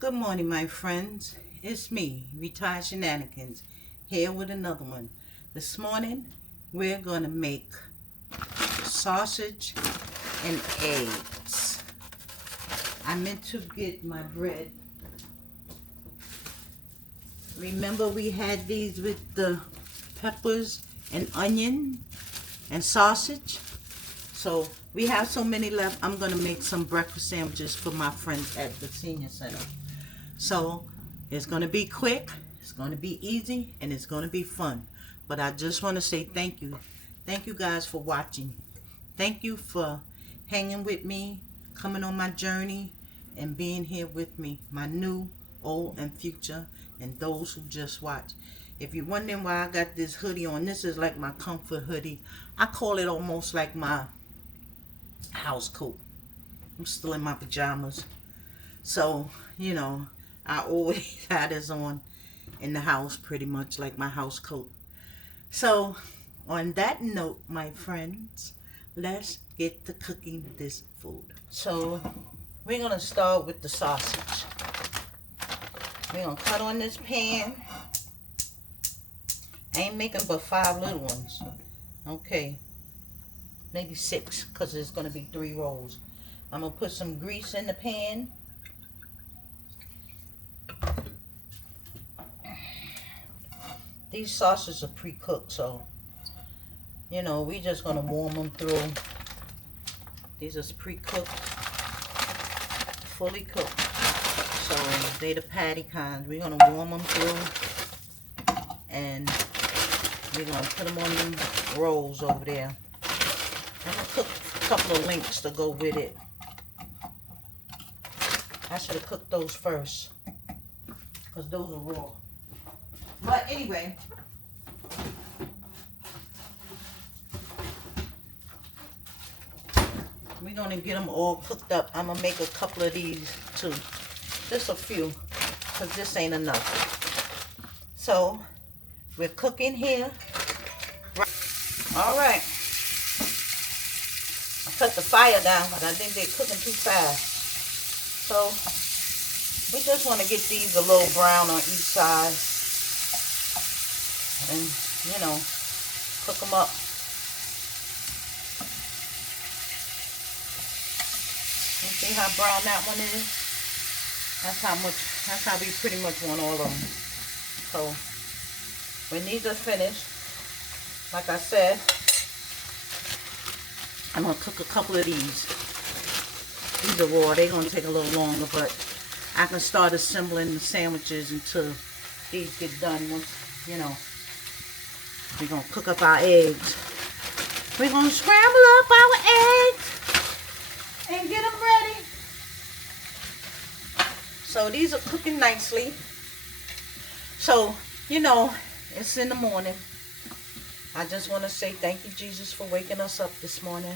Good morning, my friends. It's me, Retired Shenanigans, here with another one. This morning, we're going to make sausage and eggs. I meant to get my bread. Remember we had these with the peppers and onion and sausage? So we have so many left, I'm going to make some breakfast sandwiches for my friends at the senior center. So it's going to be quick, it's going to be easy, and it's going to be fun. But I just want to say thank you. Thank you guys for watching. Thank you for hanging with me, coming on my journey, and being here with me, my new, old, and future, and those who just watch. If you're wondering why I got this hoodie on, this is like my comfort hoodie. I call it almost like my house coat. I'm still in my pajamas. So, you know, I always have this on in the house, pretty much like my house coat. So, on that note, my friends, let's get to cooking this food. So, we're going to start with the sausage. We're going to cut on this pan. I ain't making but 5 little ones. Okay. Maybe 6, because there's going to be 3 rolls. I'm going to put some grease in the pan. These sausages are pre-cooked, so, you know, we just going to warm them through. These are pre-cooked, fully cooked. So, they the patty kinds. We're going to warm them through, and we're going to put them on them rolls over there. I'm going to cook a couple of links to go with it. I should have cooked those first, because those are raw. But anyway, we're going to get them all cooked up. I'm going to make a couple of these too. Just a few, because this ain't enough. So, we're cooking here. Alright. I cut the fire down, but I think they're cooking too fast. So, we just want to get these a little brown on each side. And, you know, cook them up. You see how brown that one is? That's how we pretty much want all of them. So, when these are finished, like I said, I'm going to cook a couple of these. These are raw. They're going to take a little longer, but I can start assembling the sandwiches until these get done. Once, you know, we're going to cook up our eggs. We're going to scramble up our eggs and get them ready. So these are cooking nicely. So, you know, it's in the morning. I just want to say thank you, Jesus, for waking us up this morning.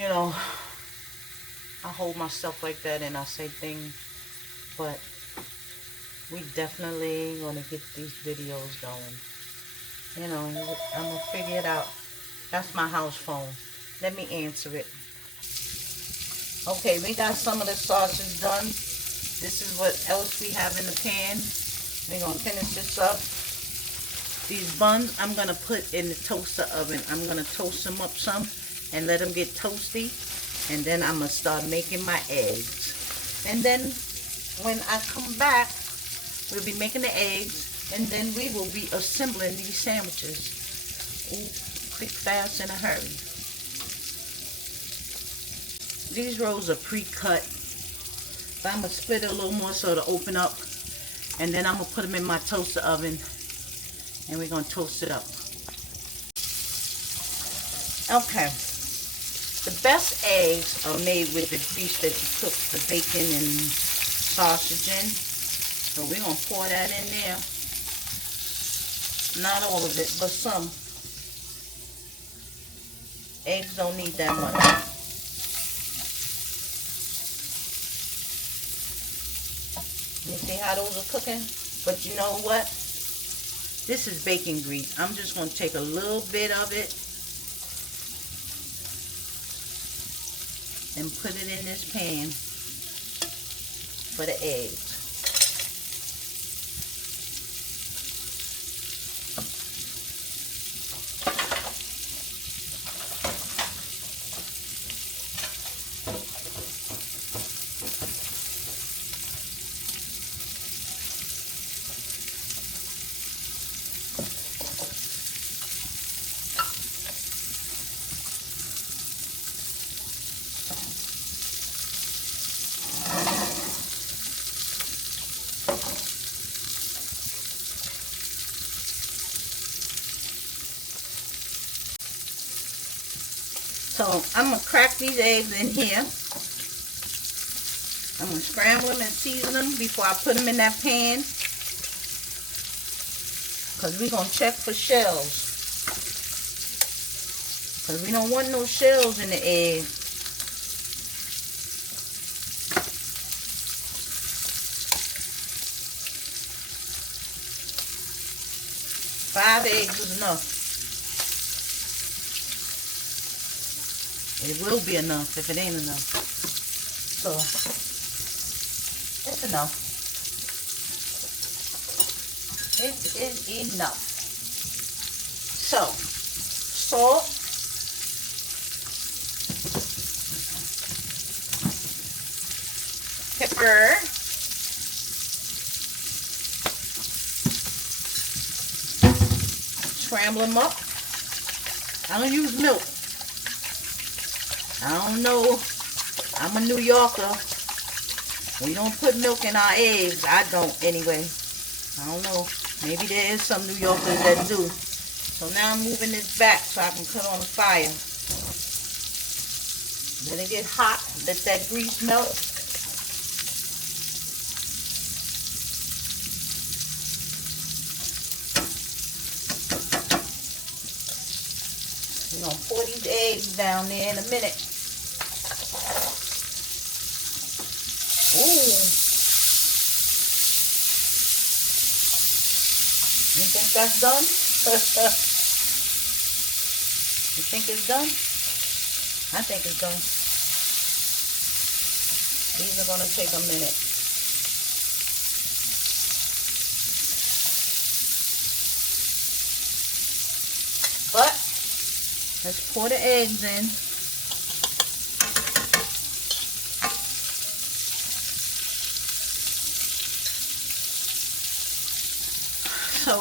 You know, I hold myself like that and I say things, but we definitely going to get these videos going. You know, I'm going to figure it out. That's my house phone. Let me answer it. Okay, we got some of the sausage done. This is what else we have in the pan. We're going to finish this up. These buns I'm going to put in the toaster oven. I'm going to toast them up some and let them get toasty. And then I'm going to start making my eggs. And then when I come back, we'll be making the eggs. And then we will be assembling these sandwiches. Ooh, quick, fast, in a hurry. These rolls are pre-cut. So I'm going to split it a little more so to open up. And then I'm going to put them in my toaster oven. And we're going to toast it up. Okay. The best eggs are made with the grease that you cook the bacon and sausage in. So we're going to pour that in there. Not all of it, but some. Eggs don't need that much. You see how those are cooking? But you know what? This is bacon grease. I'm just going to take a little bit of it and put it in this pan. for the eggs. So I'm going to crack these eggs in here. I'm going to scramble them and season them before I put them in that pan. Because we're going to check for shells. Because we don't want no shells in the egg. Five eggs is enough. It will be enough if it ain't enough. So, it's enough. It is enough. So, salt. Pepper. Scramble them up. I don't use milk. I don't know. I'm a New Yorker. We don't put milk in our eggs. I don't anyway. I don't know. Maybe there is some New Yorkers that do. So now I'm moving this back so I can cut on the fire. Let it get hot. Let that grease melt. We're going to pour these eggs down there in a minute. Ooh. You think that's done? You think it's done? I think it's done. These are going to take a minute. But let's pour the eggs in. So,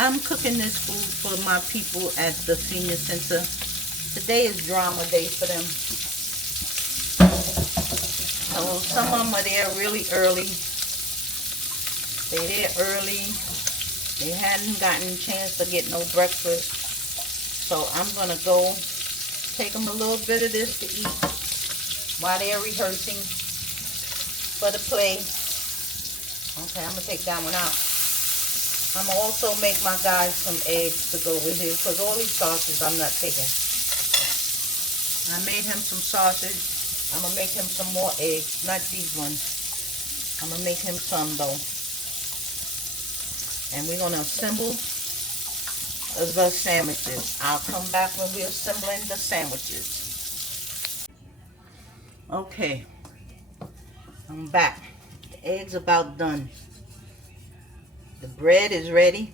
I'm cooking this food for my people at the senior center. Today is drama day for them. So, some of them are there really early. They're there early. They hadn't gotten a chance to get no breakfast. So, I'm going to go take them a little bit of this to eat while they're rehearsing for the play. Okay, I'm going to take that one out. I'm going to also make my guys some eggs to go with it, because all these sausages I'm not taking. I made him some sausage. I'm going to make him some more eggs, not these ones. I'm going to make him some though. And we're going to assemble the sandwiches. I'll come back when we're assembling the sandwiches. Okay, I'm back. The eggs about done. The bread is ready.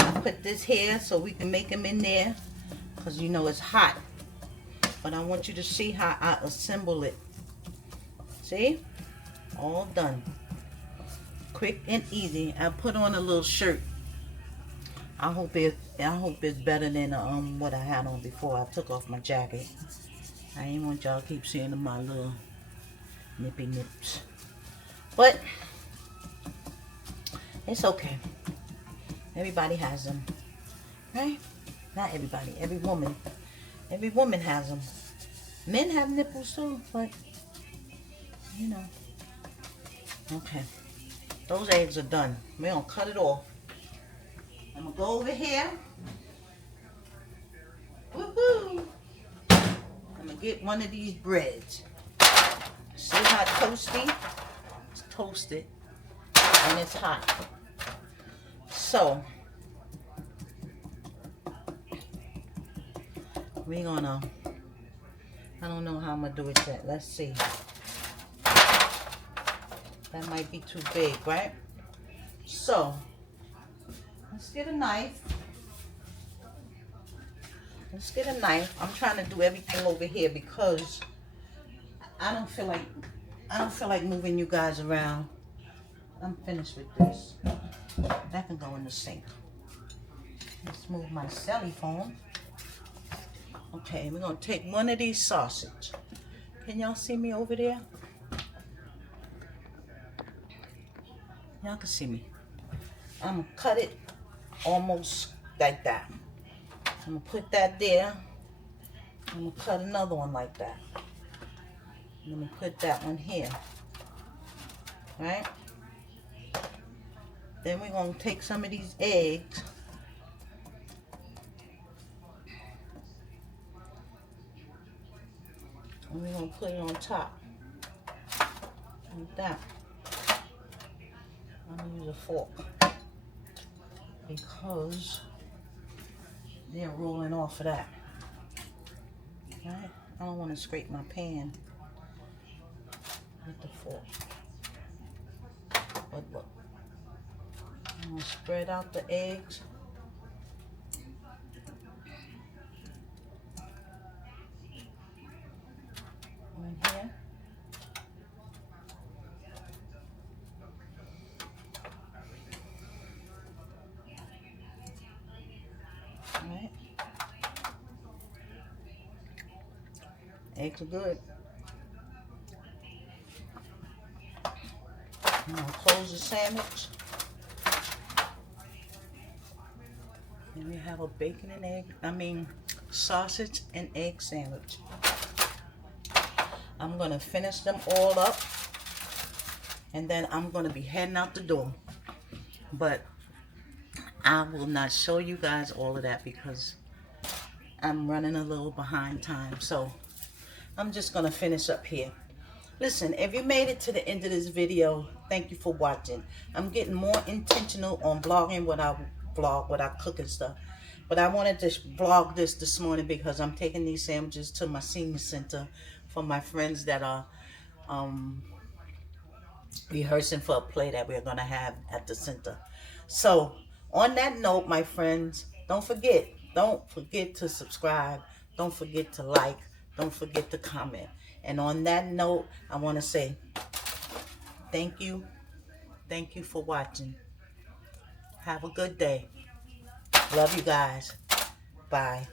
I put this here so we can make them in there, because you know it's hot. But I want you to see how I assemble it. See? All done. Quick and easy. I put on a little shirt. I hope it's better than what I had on before. I took off my jacket. I ain't want y'all to keep seeing my little nippy nips. But it's okay. Everybody has them, right? Not everybody. Every woman has them. Men have nipples too, but you know. Okay, those eggs are done. We're gonna cut it off. I'm gonna go over here. Woohoo! I'm gonna get one of these breads. See how toasty? It's toasted and it's hot. So we're gonna, I don't know how I'm gonna do it yet. Let's see. That might be too big, right? So, let's get a knife. Let's get a knife. I'm trying to do everything over here because I don't feel like moving you guys around. I'm finished with this. That can go in the sink. Let's move my celly phone. Okay, we're gonna take one of these sausage. Can y'all see me over there? Y'all can see me. I'm gonna cut it almost like that. I'm gonna put that there. I'm gonna cut another one like that. I'm gonna put that one here. Right? Then we're gonna take some of these eggs. And we're gonna put it on top. Like that. I'm gonna use a fork. Because they're rolling off of that. Right? I don't want to scrape my pan with the fork. But look. I'm going to spread out the eggs. Right here. Right. Eggs are good. I'm going to close the sandwich. And we have a bacon and egg, sausage and egg sandwich. I'm going to finish them all up. And then I'm going to be heading out the door. But I will not show you guys all of that because I'm running a little behind time. So I'm just going to finish up here. Listen, if you made it to the end of this video, thank you for watching. I'm getting more intentional on vlogging what I vlog, what I cook and stuff. But I wanted to vlog this morning because I'm taking these sandwiches to my senior center for my friends that are rehearsing for a play that we're going to have at the center. So, on that note, my friends, don't forget to subscribe. Don't forget to like. Don't forget to comment. And on that note, I want to say thank you. Thank you for watching. Have a good day. Love you guys. Bye.